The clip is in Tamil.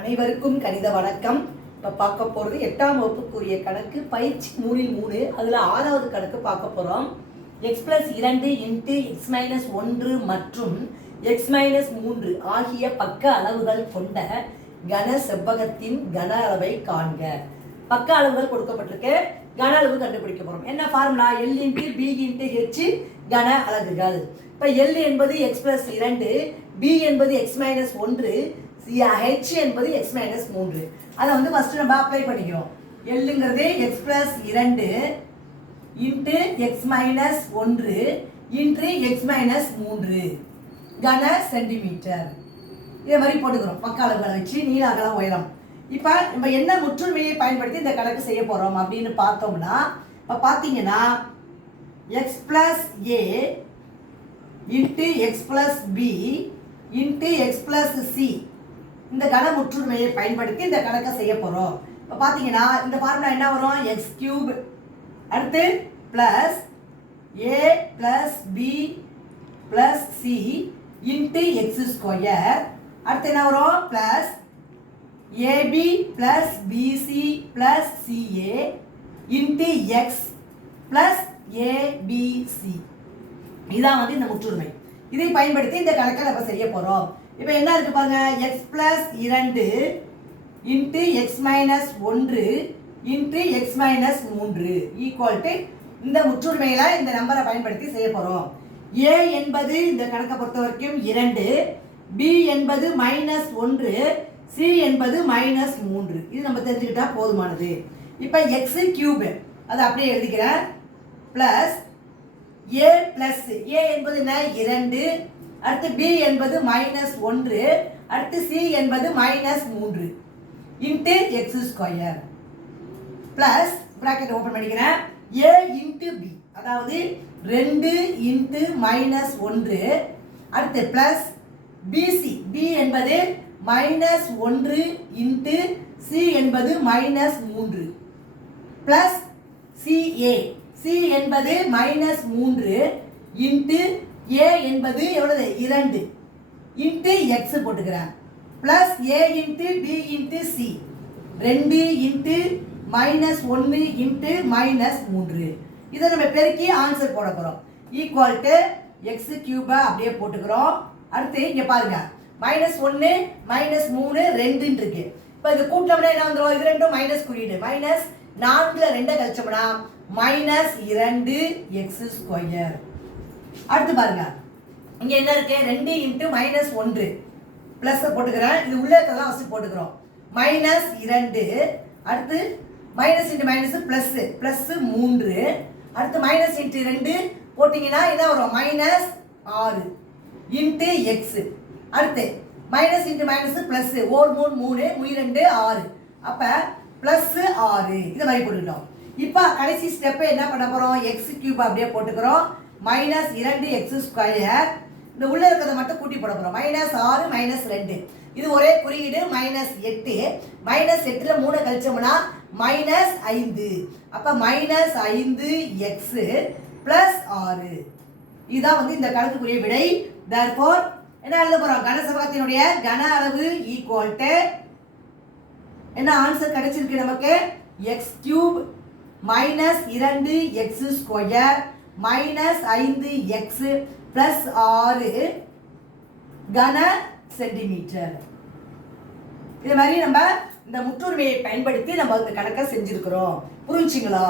அனைவருக்கும் கணித வணக்கம். இப்போ பார்க்க போகிறது 8ஆம் வகுப்புக்குரிய கணக்கு பயிற்சி 3 அதில் 6வது கணக்கு பார்க்க போகிறோம். x+2 இன்ட்டு x-1 மற்றும் x-3 ஆகிய பக்க அளவுகள் கொண்ட கன செவ்வகத்தின் கன அளவை காண்க. பக்க அளவுகள் கொடுக்கப்பட்டிருக்கு, கன அளவு கண்டுபிடிக்க போகிறோம். என்ன formula? L into B into H கன அலகுகள். இப்போ L என்பது x+2, B என்பது x-1, H என்பது x-3. அதை வந்து ஃபர்ஸ்ட் நம்ம அப்ளை பண்ணிக்கிறோம். Lங்கிறது x+2 into x-1 into x-3 கன சென்டிமீட்டர். இதே மாதிரி போட்டுக்கிறோம். பக்க அளவுகளை வச்சு நீள அகலம் உயரம். இப்போ நம்ம என்ன முற்றுமையை பயன்படுத்தி இந்த கணக்கு செய்ய போகிறோம் அப்படின்னு பார்த்தோம்னா, இப்போ பார்த்தீங்கன்னா x+a into x+b into x+c இந்த கன முற்றுமையை பயன்படுத்தி இந்த கணக்கை செய்ய போகிறோம். இப்போ பார்த்தீங்கன்னா இந்த ஃபார்முலா என்ன வரும்? x³ அடுத்து plus a plus b plus c into x². அடுத்து என்ன வரும்? Plus ab plus bc plus ca into x plus abc. இதான் வந்து இந்த முற்றுமை. இதை பயன்படுத்தி இந்த கணக்கை நம்ம செய்ய போகிறோம். இப்போ என்ன இருக்கு பாருங்க, x+2 into x-1 into x-3 equal to இந்த முற்றுமையில இந்த நம்பரை பயன்படுத்தி செய்ய போகிறோம். a என்பது இந்த கணக்கை பொறுத்த வரைக்கும் 2, b என்பது -1, c என்பது -3. இது நம்ம தெரிஞ்சுக்கிட்டா போதுமானது. இப்போ x³ அதை அப்படியே எழுதிக்கிறேன். ப்ளஸ் a ப்ளஸ் a என்பது என்ன? 2, அடுத்து b என்பது -1, அடுத்து c என்பது -3 into x² plus bracket open பண்ணிக்கிறேன். a இன்ட்டு b அதாவது 2 இன்ட்டு -1, அடுத்து ப்ளஸ் bc b என்பது -1 இன்ட்டு c என்பது -3 ப்ளஸ் ca c என்பது -3 இன்ட்டு a என்பது எவ்வளவு? 2 இன்ட்டு x போட்டுக்கிறேன். Plus a into b into c 2 into -1 into -3. இதை நம்ம பெருக்கி ஆன்சர் போட போகிறோம். ஈக்குவல் டு x³ அப்படியே போட்டுக்கிறோம். அடுத்து இங்கே பாருங்க, -1 -3 2 இருக்கு. இப்போ இது கூட்டம்னா என்ன வந்துடும்? இது ரெண்டும் மைனஸ் குறியீடு. -4 2 கழிச்சோம்னா -2x². அடுத்து பாருங்க, இங்க என்ன இருக்கு? 2 இன்ட்டு -1 பிளஸ் போட்டுக்கிறேன். இது உள்ள இருக்கிறதெல்லாம் ஃபர்ஸ்ட் போட்டுக்கிறோம். -2 அடுத்து minus into minus plus plus 3 அடுத்து மைனஸ் இன்ட்டு 2 போட்டிங்கன்னா என்ன வரும்? -6 இன்ட்டு எக்ஸ். அடுத்து மைனஸ் இன்ட்டு மைனஸ் பிளஸ் 1 3 3 2 6 அப்போ பிளஸ் 6 இதை மாதிரி போட்டுக்கிட்டோம். இப்போ கடைசி ஸ்டெப்பை என்ன பண்ண போகிறோம்? x³ அப்படியே போட்டுக்கிறோம். -2x². இந்த உள்ள இருக்கிறத மட்டும் கூட்டி போட போகிறோம். -6 -2 இது ஒரே குறியீடு. -8 -8ல் 3 கழிச்சோம்னா -5 அப்போ -5x ப்ளஸ் 6. இதுதான் வந்து இந்த கணக்குக்குரிய விடை. தேர்ஃபோர் என்ன எழுத போகிறோம்? கனசெவ்வகத்தினுடைய கன அளவு ஈக்குவல் டு என்ன ஆன்சர் கிடைச்சிருக்கு நமக்கு? x³ -2x² -5x ப்ளஸ் 6 கன சென்டிமீட்டர். இது மாதிரி நம்ம இந்த முற்றுமையை பயன்படுத்தி நம்ம இந்த கணக்கை செஞ்சிருக்கிறோம். புரிஞ்சுங்களா?